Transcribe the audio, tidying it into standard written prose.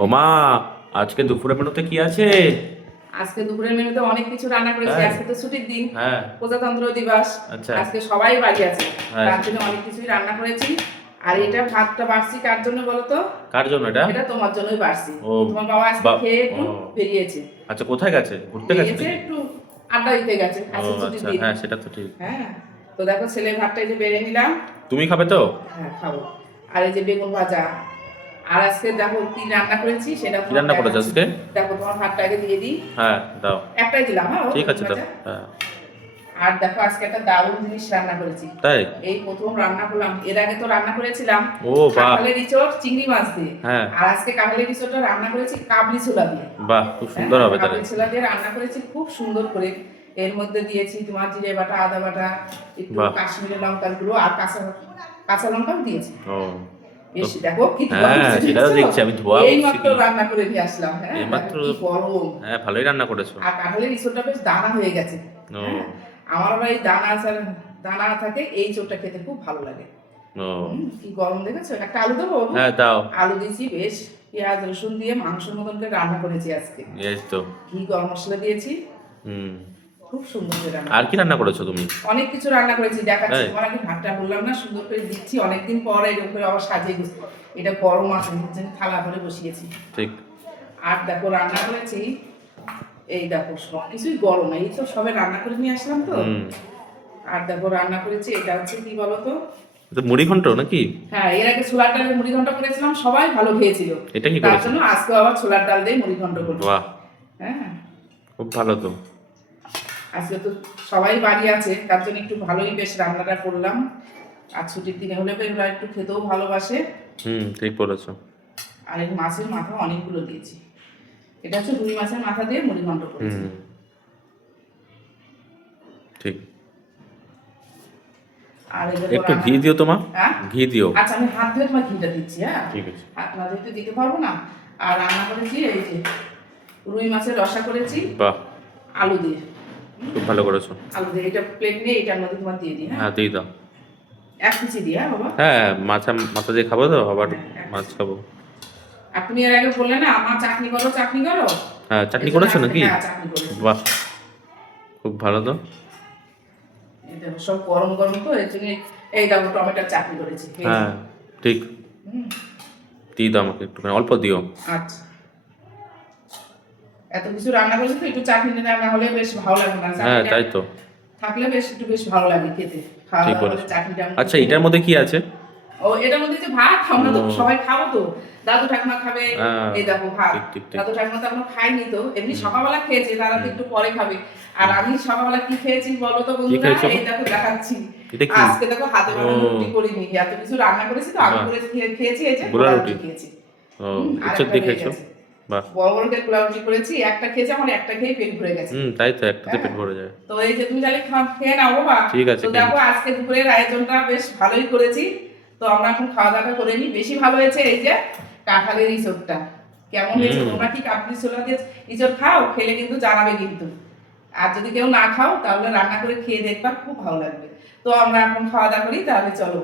ও মা, আজকে দুপুরের মেনুতে কি আছে? আজকে দুপুরের মেনুতে অনেক কিছু রান্না করেছি। হ্যাঁ। আজকে তো ছুটির দিন, হ্যাঁ। প্রজাতন্ত্র দিবস। আচ্ছা। আজকে সবাই বাড়ি আছে, হ্যাঁ। তার জন্য অনেক কিছুই রান্না করেছি। আর এটা ভাতটা বাড়ছি কার জন্য বলো তো? কার জন্য এটা? এটা তোমার জন্যই বাড়ছি। ও, তোমার বাবা আজকে খেয়ে একটু বেরিয়েছে। আচ্ছা, কোথায় গেছে? ঘুরতে গেছে বেরিয়েছে নাকি? একটু আড্ডা দিতে গেছে, ও আজকে ছুটির আচ্ছা, দিন। হ্যাঁ সেটা তো ঠিক। হ্যাঁ, তো দেখো ছেলের ভাতটা এই যে বেড়ে নিলাম। তুমি খাবে তো? হ্যাঁ খাবো। আর এই যে বেগুন ভাজা। আর আজকে দেখো কি রান্না করেছি সেটা কি রান্না করেছো আজকে? দেখো তোমার ভাতটা আগে দিয়ে দিই। হ্যাঁ দাও। একটাই দিলাম, হ্যাঁ ঠিক আছে দাও। ভাজা। হ্যাঁ। আর দেখো আজকে একটা দারুণ জিনিস রান্না করেছি। তাই? এই প্রথম রান্না করলাম, এর আগে তো রান্না করেছিলাম ও বাহ। কাঁঠালের ইঁচড় চিংড়ি মাছ দিয়ে। হ্যাঁ। আর আজকে কাঁঠালের ইঁচড়টা রান্না করেছি কাবলি ছোলা দিয়ে। বাহ, খুব সুন্দর হবে তাহলে। কাবলি ছোলা দিয়ে রান্না করেছি খুব সুন্দর করে। এর মধ্যে দিয়েছি তোমার জিরে বাটা, আদা বাটা, একটু বাহ। কাশ্মীরি লঙ্কার গুঁড়ো আর কাঁচা লঙ্কাও দিয়েছি। ও বেশ দেখো কি হ্যাঁ, সেটাও দেখছি আমি, ধোয়া এই উঠছে মাত্র কি। রান্না করে নিয়ে আসলাম। হ্যাঁ এইমাত্র। কি গরম। হ্যাঁ, ভালোই রান্না করেছো। আর কাঁঠালের ইঁচড়টা বেশ দানা হয়ে গেছে। ও। হ্যাঁ, আমার আবার এই দানা থাকে এই চোরটা খেতে খুব ভালো লাগে। ও কি গরম দেখেছো? একটা আলু দেবো? হ্যাঁ দাও। আলু দিয়েছি, বেশ পেঁয়াজ রসুন দিয়ে মাংসের মতন করে রান্না করেছি আজকে। এই তো। কি গরম মশলা দিয়েছি, হুম। খুব সুন্দর করে রান্না। আর কি রান্না করেছো তুমি? অনেক কিছু রান্না করেছি, দেখাচ্ছি। তাই? তোমার আগে ভাতটা বললাম না, সুন্দর করে দিচ্ছি অনেকদিন পরে এরকম করে আবার সাজিয়ে গুছিয়ে। এটা গরম আছে, থালা করে বসিয়েছি। ঠিক। আর দেখো রান্না করেছি, এই দেখো সব কিছুই গরম, এই তো সবে রান্না করে নিয়ে আসলাম তো। হুম। আর দেখো রান্না করেছি, এটা হচ্ছে কি বলতো? এটা মুড়ি ঘন্ট নাকি? হ্যাঁ, এর আগে ছোলার ডালের মুড়ি ঘন্ট করেছিলাম, সবাই ভালো খেয়েছিল। এটা কি তার করেছো? জন্য আজকে আবার ছোলার ডাল দিয়ে মুড়ি ঘন্ট করব। বাহ, হ্যাঁ, খুব ভালো তো। আজকে তো সবাই বাড়ি আছে, তার জন্য একটু ভালোই বেশ রান্নাটা করলাম। আর ছুটির দিনে হলে এগুলো একটু খেতেও ভালোবাসে। হুম, ঠিক বলেছো। আর এই মাছের মাথা অনেকগুলো দিয়েছি। এটা হচ্ছে রুই মাছের মাথা দিয়ে মুড়ি ঘন্ট করেছি। হুম, ঠিক। আর এই দেখো একটু ঘি দিও তোমা। হ্যাঁ? ঘি দিও। আচ্ছা, আমি হাত ধুয়ে তোমার ঘিটা দিচ্ছি। হ্যাঁ, ঠিক আছে। হাত না ধুয়ে তো দিতে পারবো না। আর রান্না করেছি এই যে রুই মাছের রসা করেছি বাহ, আলু দিয়ে। খুব ভালো করেছো। আলু দিয়ে এটা প্লেট নিয়ে এটার মধ্যে তোমার দিয়ে দিই। হ্যাঁ, হ্যাঁ দিয়ে দাও। এক পিচি দিই। হ্যাঁ বাবা। হ্যাঁ, মাথা মাথা দিয়ে খাবো তো আবার। হ্যাঁ, মাছ খাবো। আর তুমি এর আগে বললে না আমার চাটনি করো, চাটনি করো। হ্যাঁ, চাটনি করেছো নাকি? হ্যাঁ, চাটনি করেছি। বাহ, খুব ভালো তো। এটা সব গরম গরম তো এর জন্য এই দেখো টমেটোর চাটনি করেছি। হ্যাঁ ঠিক। হুম, দিয়ে দাও আমাকে একটুখানি, অল্প দিও। আচ্ছা, এত কিছু রান্না করেছি তো একটু চাটনি না হলে বেশ ভালো লাগে না। হ্যাঁ তাই তো। থাকলে বেশ একটু বেশ ভালো লাগে খেতে। খাওয়া ঠিক দাওয়া করে বলেছো। চাটনিটা। আচ্ছা, এটার মধ্যে কি আছে? ও, এটার মধ্যে যে ভাত, আমরা তো ও। সবাই খাবো তো। দাদু ঠাকুমা খাবে। হ্যাঁ, এই দেখো ভাত। ঠিক ঠিক ঠিক। দাদু ঠাকুমা তো এখনো খায়নি, তো এমনি সকালবেলা খেয়েছে, তারা তো একটু পরে খাবে। আর আমি সকালবেলা কি খেয়েছি বলো তো বন্ধুরা? খেয়েছো? এই দেখো দেখাচ্ছি। এটা কি? আজকে দেখো হাতে বানানো ও। রুটি করিনি, এত কিছু রান্না করেছি তো আগে বাহ। করে খেয়েছি। এই যে গোলা গোলা রুটি। রুটি খেয়েছি। ও, আর ইচ্ছর একটা দিয়ে রয়ে খেয়েছো? গেছে। বাহ। বড় বড় করে গোলা রুটি করেছি, একটা খেয়েছি, আমার একটা খেয়ে পেট ভরে গেছে। হুম, তাই তো, একটাতে পেট ভরে যায়। তো এই যে তুমি তাহলে খেয়ে নাও বাবা। ঠিক আছে, তো খেয়ে দেখো নিচ্ছি। আজকে দুপুরের আয়োজনটা বেশ ভালোই করেছি। তো আমরা এখন খাওয়া দাওয়া করে নিই। বেশি ভালো হয়েছে এই যে কাঁঠালের ইঁচড়টা। কেমন হয়েছে? তোমরা কি কাবলি ছোলা দিয়ে ইঁচড় খাও? খেলে কিন্তু জানাবে কিন্তু। আর যদি কেউ না খাও তাহলে রান্না করে খেয়ে দেখবা, খুব ভালো লাগবে। তো আমরা এখন খাওয়া দাওয়া করি, তাহলে চলো।